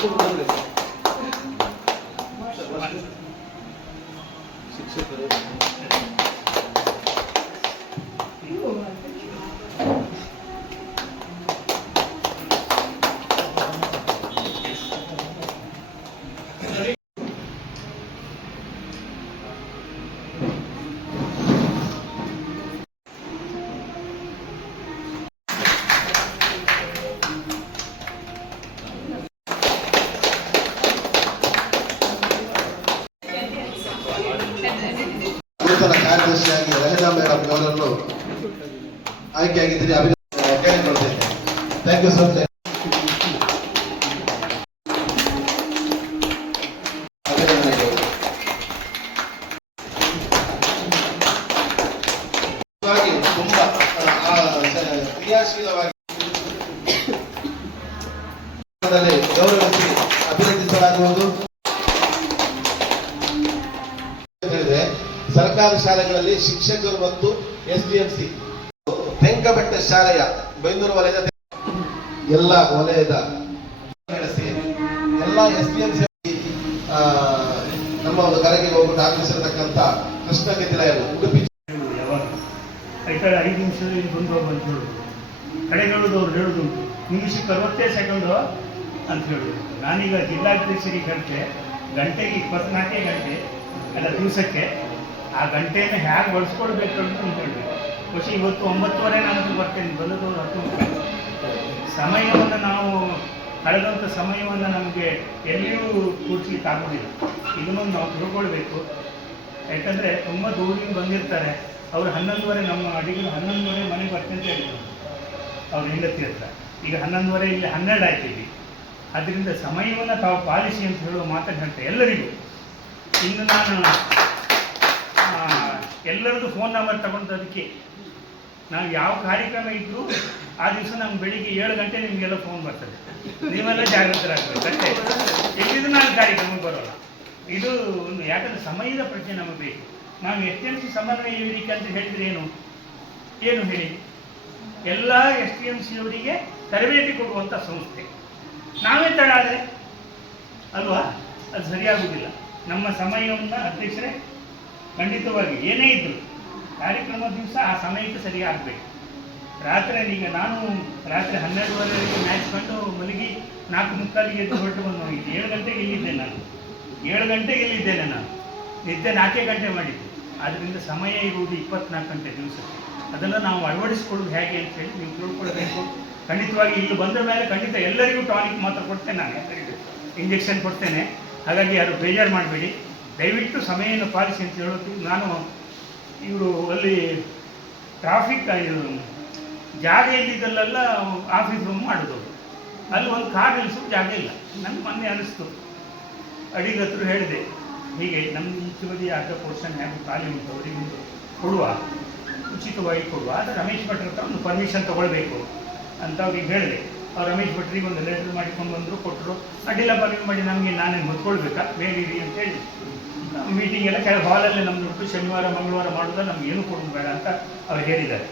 ಶಿಕ್ಷಕರು ನೂತನ ಕಾರ್ಯದರ್ಶಿಯಾಗಿ ರಹನಾ ಮೇಡಮ್ ಅವರನ್ನು ಆಯ್ಕೆಯಾಗಿದ್ದೀರಿ. ಕೇಳಿಕೊಳ್ತೇನೆ. Thank you sir. ತುಂಬಾ ಕ್ರಿಯಾಶೀಲವಾಗಿ ಗೌರವಿಸಿ ಅಭಿನಂದಿಸಲಾಗುವುದು. ಸರ್ಕಾರಿ ಶಾಲೆಗಳಲ್ಲಿ ಶಿಕ್ಷಕರು ಮತ್ತು ಎಸ್ಡಿಎಂಸಿ ತೆಂಕಬೆಟ್ಟ ಶಾಲೆಯ ಬೈಂದೂರು ವಲಯದ ಎಲ್ಲ ವಲಯದ ಎಲ್ಲ ಎಸ್ಡಿಎಂಸಿ ನಮ್ಮ ಒಂದು ಕರೆಗೆ ಹೋಗ್ಬಿಟ್ಟು ಆಗಮಿಸಿರತಕ್ಕಂಥ ಕೃಷ್ಣಗಿರಿರಾಯರು ಉಡುಪಿ 5 ನಿಮಿಷದಲ್ಲಿ ಬಂದು ಹೋಗುವಂತ ಹೇಳುದು, ಕಡೆಗಳದ್ದು ಅವ್ರು ಹೇಳುದುಂಟು ನಿಮಿಷಕ್ಕೆ 60 ಸೆಕೆಂಡು ಅಂತ ಹೇಳುದು. ನಾನೀಗ ಜಿಲ್ಲಾಧ್ಯಕ್ಷರಿಗೆ ಗಂಟೆಗೆ 24 ಗಂಟೆ ಅಲ್ಲ ದಿವಸಕ್ಕೆ ಆ ಗಂಟೆಯನ್ನು ಹೇಗೆ ಬಳಸ್ಕೊಳ್ಬೇಕು ಅಂತ ಹೇಳಬೇಕು. പക്ഷേ ಇವತ್ತು 9:30 ನಾನು ಬರ್ತೇನೆ, ಬಂದದವರು 10 ಸಮಯವನ್ನು ನಾವು ಕಳೆದಂಥ ಸಮಯವನ್ನು ನಮಗೆ ಎಲ್ಲಿಯೂ ಕೂಡಿಸ್ಲಿಕ್ಕೆ ಆಗೋದಿಲ್ಲ. ಇದನ್ನು ನಾವು ತಿಳ್ಕೊಳ್ಬೇಕು. ಯಾಕಂದರೆ ತುಂಬ ದೂರಿಂದ ಬಂದಿರ್ತಾರೆ. ಅವರು 11:30 ನಮ್ಮ ಅಡಿಗೆ 11:30 ಮನೆಗೆ ಬರ್ತೇನೆ ಅಂತ ಹೇಳಿದ್ರು ಅವ್ರ ಹೆಂಡತಿ ಹತ್ರ. ಈಗ 11:30 ಇಲ್ಲಿ 12 ಆಯ್ತೀವಿ. ಅದರಿಂದ ಸಮಯವನ್ನು ತಾವು ಪಾಲಿಸಿ ಅಂತ ಹೇಳುವ ಮಾತನ್ನು ಹೇಳ್ತೇವೆ ಎಲ್ಲರಿಗೂ. ಇನ್ನು ನಾನು ಎಲ್ಲರದ್ದು ಫೋನ್ ನಂಬರ್ ತಗೊಂಡದಕ್ಕೆ ನಾವು ಯಾವ ಕಾರ್ಯಕ್ರಮ ಇದ್ದರೂ ಆ ದಿವಸ ನಮ್ಗೆ ಬೆಳಿಗ್ಗೆ 7 ಗಂಟೆ ನಿಮಗೆಲ್ಲ ಫೋನ್ ಬರ್ತದೆ. ನೀವೆಲ್ಲ ಜಾಗೃತರಾಗಬೇಕು ಅಷ್ಟೇ. ಎಲ್ಲಿದ್ದು ನಾನು ಕಾರ್ಯಕ್ರಮಕ್ಕೆ ಬರೋಲ್ಲ. ಇದು ಒಂದು ಯಾಕಂದರೆ ಸಮಯದ ಪ್ರಜ್ಞೆ ನಮಗೆ ಬೇಕು. ನಾವು STMC ಸಮನ್ವಯ ವೇದಿಕೆ ಅಂತ ಹೇಳಿದರೆ ಏನು ಹೇಳಿ, ಎಲ್ಲ STMC ಅವರಿಗೆ ತರಬೇತಿ ಕೊಡುವಂಥ ಸಂಸ್ಥೆ. ನಾವೇ ತಡ ಆದರೆ ಅಲ್ವಾ, ಅದು ಸರಿಯಾಗುವುದಿಲ್ಲ. ನಮ್ಮ ಸಮಯವನ್ನು ಅಧ್ಯಕ್ಷರೇ ಖಂಡಿತವಾಗಿ ಏನೇ ಇದ್ದರು ಕಾರ್ಯಕ್ರಮದ ದಿವಸ ಆ ಸಮಯಕ್ಕೆ ಸರಿಯಾಗಬೇಕು. ರಾತ್ರಿ ಈಗ ನಾನು ರಾತ್ರಿ 12:30 ಮ್ಯಾಚ್ ಕಂಡು ಮಲಗಿ 4:45 ಎದ್ದು ಹೊರಟು ಬಂದು ಹೋಗಿದ್ದೆ. 7 ಗಂಟೆಗೆ ಇಲ್ಲಿದ್ದೆ ನಾನು. 7 ಗಂಟೆಗೆ ಇಲ್ಲಿದ್ದೇನೆ ನಾನು. ನಿದ್ದೆ 4 ಗಂಟೆ ಮಾಡಿದ್ದೆ. ಆದ್ದರಿಂದ ಸಮಯ ಇರುವುದು 24 ಗಂಟೆ ದಿವಸಕ್ಕೆ. ಅದನ್ನು ನಾವು ಅಳವಡಿಸಿಕೊಳ್ಳೋದು ಹೇಗೆ ಅಂತೇಳಿ ನೀವು ತಿಳ್ಕೊಳ್ಬೇಕು. ಖಂಡಿತವಾಗಿ ಇಲ್ಲಿ ಬಂದ ಮೇಲೆ ಖಂಡಿತ ಎಲ್ಲರಿಗೂ ಟಾನಿಕ್ ಮಾತ್ರ ಕೊಡ್ತೇನೆ, ನಾನು ಎಲ್ಲರಿಗೂ ಇಂಜೆಕ್ಷನ್ ಕೊಡ್ತೇನೆ. ಹಾಗಾಗಿ ಯಾರು ಬೇಜಾರು ಮಾಡಬೇಡಿ. ದಯವಿಟ್ಟು ಸಮಯವನ್ನು ಪಾಲಿಸಿ ಅಂತ ಹೇಳೋದು. ನಾನು ಇವರು ಅಲ್ಲಿ ಟ್ರಾಫಿಕ್ ಜಾಗ ಇದ್ದಿದ್ದಲ್ಲೆಲ್ಲ ಆಫೀಸ್ ರೂಮ್ ಮಾಡೋದು, ಅಲ್ಲಿ ಒಂದು ಕಾರ್ ನಿಲ್ಲಿಸೋ ಜಾಗ ಇಲ್ಲ. ನನಗೆ ಮೊನ್ನೆ ಅನಿಸ್ತು, ಅಡಿಗೆ ಹತ್ರ ಹೇಳಿದೆ, ಹೀಗೆ ನಮ್ಮ ಈಚೆ ಬದಿ ಅರ್ಧ ಪೋರ್ಷನ್ ಹೇಗೆ ಖಾಲಿ ಉಂಟು ಅವರಿಗೆ ಕೊಡುವ, ಉಚಿತವಾಗಿ ಕೊಡುವ. ಆದರೆ ರಮೇಶ್ ಭಟ್ರ ಹತ್ರ ಒಂದು ಪರ್ಮಿಷನ್ ತೊಗೊಳ್ಬೇಕು ಅಂತ ಅವ್ರಿಗೆ ಹೇಳಿದೆ. ಅವ್ರು ರಮೇಶ್ ಭಟ್ರಿಗೆ ಒಂದು ಲೆಟರ್ ಮಾಡಿಕೊಂಡು ಬಂದರು, ಕೊಟ್ಟರು. ಅಡ್ಡಿಲ್ಲ ಪರ್ಮಿಟ್ ಮಾಡಿ, ನಮಗೆ ನಾನೇನು ಹೊತ್ಕೊಳ್ಬೇಕಾ, ಬೇಡಿರಿ ಅಂತ ಹೇಳಿ ಮೀಟಿಂಗ್ ಎಲ್ಲ ಕೆಳಗೆ ಹಾಲಲ್ಲೇ ನಮ್ಮದು ಶನಿವಾರ ಮಂಗಳವಾರ ಮಾಡೋದು, ನಮ್ಗೆ ಏನು ಕೊಡೋದು ಬೇಡ ಅಂತ ಅವ್ರು ಹೇಳಿದ್ದಾರೆ.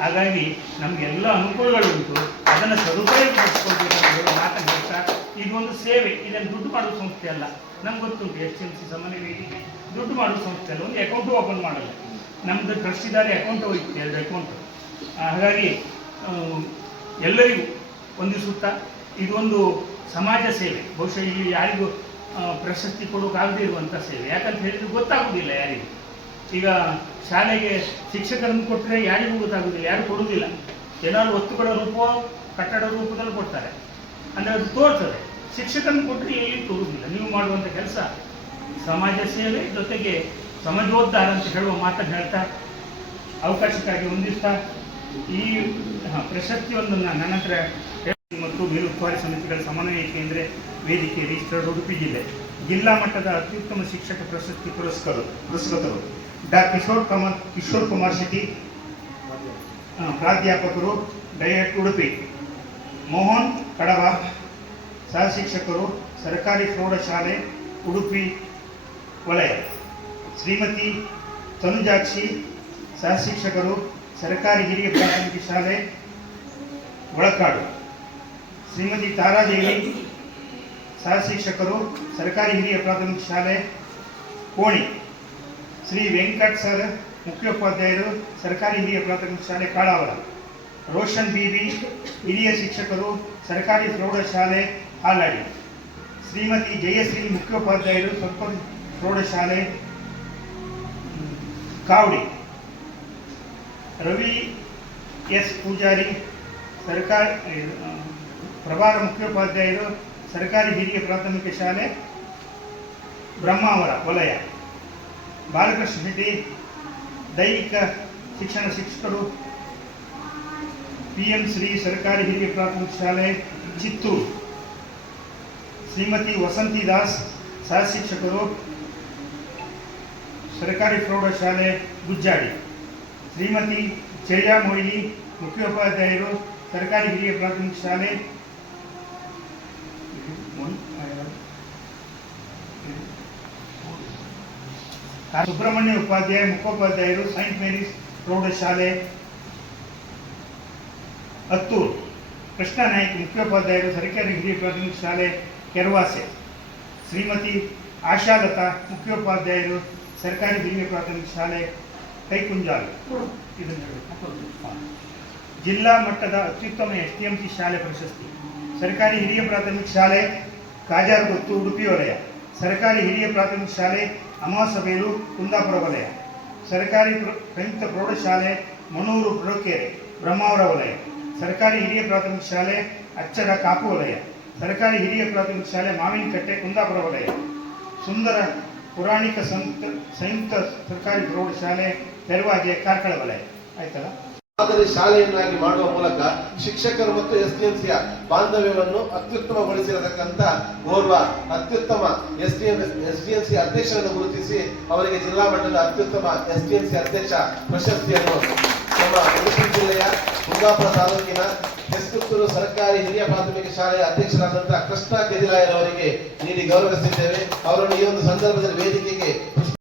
ಹಾಗಾಗಿ ನಮಗೆಲ್ಲ ಅನುಕೂಲಗಳುಂಟು, ಅದನ್ನು ಸದುಪಯೋಗಪಡಿಸ್ಕೊಳ್ಬೇಕು ಅಂತ ಹೇಳಿ ಮಾತನ್ನು ಹೇಳ್ತಾ, ಇದೊಂದು ಸೇವೆ, ಇದನ್ನು ದುಡ್ಡು ಮಾಡುವ ಸಂಸ್ಥೆ ಅಲ್ಲ. ನಮ್ಗೆ ಗೊತ್ತುಂಟು STMC ಸಮನ್ವಯ ವೇದಿಕೆ ದುಡ್ಡು ಮಾಡುವ ಸಂಸ್ಥೆ ಅಲ್ಲ. ಒಂದು ಅಕೌಂಟು ಓಪನ್ ಮಾಡಲ್ಲ. ನಮ್ಮದು ಟ್ರಸ್ಟಿದಾರಿ ಅಕೌಂಟು ಹೋಯ್ತು, 2 ಅಕೌಂಟು. ಹಾಗಾಗಿ ಎಲ್ಲರಿಗೂ ಹೊಂದಿಸುತ್ತಾ ಇದೊಂದು ಸಮಾಜ ಸೇವೆ. ಬಹುಶಃ ಇಲ್ಲಿ ಯಾರಿಗೂ ಪ್ರಶಸ್ತಿ ಕೊಡೋಕ್ಕಾಗದೇ ಇರುವಂಥ ಸೇವೆ. ಯಾಕಂತ ಹೇಳಿದ್ರೆ ಗೊತ್ತಾಗೋದಿಲ್ಲ ಯಾರಿಗೂ. ಈಗ ಶಾಲೆಗೆ ಶಿಕ್ಷಕರನ್ನು ಕೊಟ್ಟರೆ ಯಾರಿಗೂ ಗೊತ್ತಾಗೋದಿಲ್ಲ, ಯಾರು ಕೊಡುವುದಿಲ್ಲ. ಏನಾದ್ರು ವಸ್ತುಗಳ ರೂಪ ಕಟ್ಟಡ ರೂಪದಲ್ಲಿ ಕೊಡ್ತಾರೆ, ಅಂದರೆ ಅದು ತೋರ್ತದೆ. ಶಿಕ್ಷಕರನ್ನು ಕೊಟ್ಟರೆ ಎಲ್ಲಿ ತೋರುವುದಿಲ್ಲ. ನೀವು ಮಾಡುವಂಥ ಕೆಲಸ ಸಮಾಜ ಸೇವೆ ಜೊತೆಗೆ ಸಮಾಜೋದ್ಧಾರ ಅಂತ ಹೇಳುವ ಮಾತನ್ನು ಹೇಳ್ತಾ, ಅವಕಾಶಕ್ಕಾಗಿ ಹೊಂದಿಸ್ತಾ ಈ ಪ್ರಶಸ್ತಿಯೊಂದು ನನ್ನ ಹತ್ರ ಮತ್ತು ಮೇಲು ಉಸ್ತುವಾರಿ ಸಮಿತಿಗಳ ಸಮನ್ವಯ ಕೇಂದ್ರ ವೇದಿಕೆ ರಿಜಿಸ್ಟರ್ಡ್ ಉಡುಪಿ ಜಿಲ್ಲಾ ಮಟ್ಟದ ಅತ್ಯುತ್ತಮ ಶಿಕ್ಷಕ ಪ್ರಶಸ್ತಿ ಪುರಸ್ಕೃತರು ಡಾ ಕಿಶೋರ್ ಕುಮಾರ್ ಶೆಟ್ಟಿ, ಪ್ರಾಧ್ಯಾಪಕರು ಡಯಟ್ ಉಡುಪಿ, ಮೋಹನ್ ಕಡವ, ಸಹ ಶಿಕ್ಷಕರು ಸರ್ಕಾರಿ ಪ್ರೌಢಶಾಲೆ ಉಡುಪಿ ವಲಯ, ಶ್ರೀಮತಿ ತನುಜಾಕ್ಷಿ, ಸಹ ಶಿಕ್ಷಕರು ಸರ್ಕಾರಿ ಹಿರಿಯ ಪ್ರಾಥಮಿಕ ಶಾಲೆ ಒಳಕಾಡು, ಶ್ರೀಮತಿ ತಾರಾದೇವಿ, ಸಹ ಶಿಕ್ಷಕರು ಸರ್ಕಾರಿ ಹಿರಿಯ ಪ್ರಾಥಮಿಕ ಶಾಲೆ ಕೋಣಿ. ಶ್ರೀ ವೆಂಕಟ್ ಸರ್ ಮುಖ್ಯೋಪಾಧ್ಯಾಯರು ಸರ್ಕಾರಿ ಹಿರಿಯ ಪ್ರಾಥಮಿಕ ಶಾಲೆ ಕಾಳಾವರ. ರೋಷನ್ ಬಿಬಿ ಹಿರಿಯ ಶಿಕ್ಷಕರು ಸರ್ಕಾರಿ ಪ್ರೌಢಶಾಲೆ ಹಾಲಾಡಿ. ಶ್ರೀಮತಿ ಜಯಶ್ರೀ ಮುಖ್ಯೋಪಾಧ್ಯಾಯರು ಸರ್ಕಾರಿ ಪ್ರೌಢಶಾಲೆ ಕಾವಡಿ. ರವಿ ಎಸ್ ಪೂಜಾರಿ ಪ್ರಭಾರ ಮುಖ್ಯೋಪಾಧ್ಯಾಯರು ಸರ್ಕಾರಿ ಹಿರಿಯ ಪ್ರಾಥಮಿಕ ಶಾಲೆ ಬ್ರಹ್ಮಾವರ ವಲಯ. ಬಾಲಕೃಷ್ಣ ಶೆಟ್ಟಿ ದೈಹಿಕ ಶಿಕ್ಷಣ ಶಿಕ್ಷಕರು PM ಶ್ರೀ ಸರ್ಕಾರಿ ಹಿರಿಯ ಪ್ರಾಥಮಿಕ ಶಾಲೆ ಚಿತ್ತೂರು. ಶ್ರೀಮತಿ ವಸಂತಿ ದಾಸ್ ಸಹ ಶಿಕ್ಷಕರು ಸರ್ಕಾರಿ ಪ್ರೌಢಶಾಲೆ ಗುಜ್ಜಾಡಿ. ಶ್ರೀಮತಿ ಚರ್ಯಾ ಮೊಯ್ಲಿ ಮುಖ್ಯೋಪಾಧ್ಯಾಯರು ಸರ್ಕಾರಿ ಹಿರಿಯ ಪ್ರಾಥಮಿಕ ಶಾಲೆ ಸುಬ್ರಹ್ಮಣ್ಯ ಉಪಾಧ್ಯಾಯ ಮುಖೋಪಾಧ್ಯಾಯರು ಸೈಂಟ್ ಮೇರೀಸ್ ಪ್ರೌಢಶಾಲೆ ಹತ್ತೂರು. ಕೃಷ್ಣ ನಾಯ್ಕ ಮುಖ್ಯೋಪಾಧ್ಯಾಯರು ಸರ್ಕಾರಿ ಹಿರಿಯ ಪ್ರಾಥಮಿಕ ಶಾಲೆ ಕೆರವಾಸೆ. ಶ್ರೀಮತಿ ಆಶಾಲತಾ ಮುಖ್ಯೋಪಾಧ್ಯಾಯರು ಸರ್ಕಾರಿ ಹಿರಿಯ ಪ್ರಾಥಮಿಕ ಶಾಲೆ ಕೈಕುಂಜಾಲು. ಜಿಲ್ಲಾ ಮಟ್ಟದ ಅತ್ಯುತ್ತಮ STMC ಶಾಲೆ ಪ್ರಶಸ್ತಿ ಸರ್ಕಾರಿ ಹಿರಿಯ ಪ್ರಾಥಮಿಕ ಶಾಲೆ ಕಾಜಾರಗೊತ್ತು ಉಡುಪಿ ವಲಯ. ಸರ್ಕಾರಿ ಹಿರಿಯ ಪ್ರಾಥಮಿಕ ಶಾಲೆ ಅಮಾಸಬೇಲು ಕುಂದಾಪುರ ವಲಯ. ಸರ್ಕಾರಿ ಸಂಯುಕ್ತ ಪ್ರೌಢಶಾಲೆ ಮಣೂರು ಪ್ರೊಕೆರೆ ಬ್ರಹ್ಮಾವರ ವಲಯ. ಸರ್ಕಾರಿ ಹಿರಿಯ ಪ್ರಾಥಮಿಕ ಶಾಲೆ ಅಚ್ಚರ ಕಾಪು ವಲಯ. ಸರ್ಕಾರಿ ಹಿರಿಯ ಪ್ರಾಥಮಿಕ ಶಾಲೆ ಮಾವಿನಕಟ್ಟೆ ಕುಂದಾಪುರ ವಲಯ. ಸುಂದರ ಪುರಾಣಿಕ ಸಂಯುಕ್ತ ಸರ್ಕಾರಿ ಪ್ರೌಢಶಾಲೆ ಪೆರ್ವಾಜೆ ಕಾರ್ಕಳ ವಲಯ. ಆಯ್ತಲ್ಲ. ಮಾದರಿ ಶಾಲೆಯನ್ನಾಗಿ ಮಾಡುವ ಮೂಲಕ ಶಿಕ್ಷಕರು ಮತ್ತು STMCಯ ಬಾಂಧವ್ಯವನ್ನು ಅತ್ಯುತ್ತಮಗೊಳಿಸಿರತಕ್ಕಂಥ ಓರ್ವ ಅತ್ಯುತ್ತಮ STMC ಅಧ್ಯಕ್ಷರನ್ನು ಗುರುತಿಸಿ ಅವರಿಗೆ ಜಿಲ್ಲಾ ಮಟ್ಟದ ಅತ್ಯುತ್ತಮ STMC ಅಧ್ಯಕ್ಷ ಪ್ರಶಸ್ತಿಯನ್ನು ನಮ್ಮ ಉಡುಪಿ ಜಿಲ್ಲೆಯ ಕುಂದಾಪುರ ತಾಲೂಕಿನ ಹೆಸ್ಕುತ್ತೂರು ಸರ್ಕಾರಿ ಹಿರಿಯ ಪ್ರಾಥಮಿಕ ಶಾಲೆಯ ಅಧ್ಯಕ್ಷರಾದಂತಹ ಕೃಷ್ಣ ಕೆದಿಲಾಯರವರಿಗೆ ನೀಡಿ ಗೌರವಿಸಿದ್ದೇವೆ. ಅವರನ್ನು ಈ ಒಂದು ಸಂದರ್ಭದಲ್ಲಿ ವೇದಿಕೆಗೆ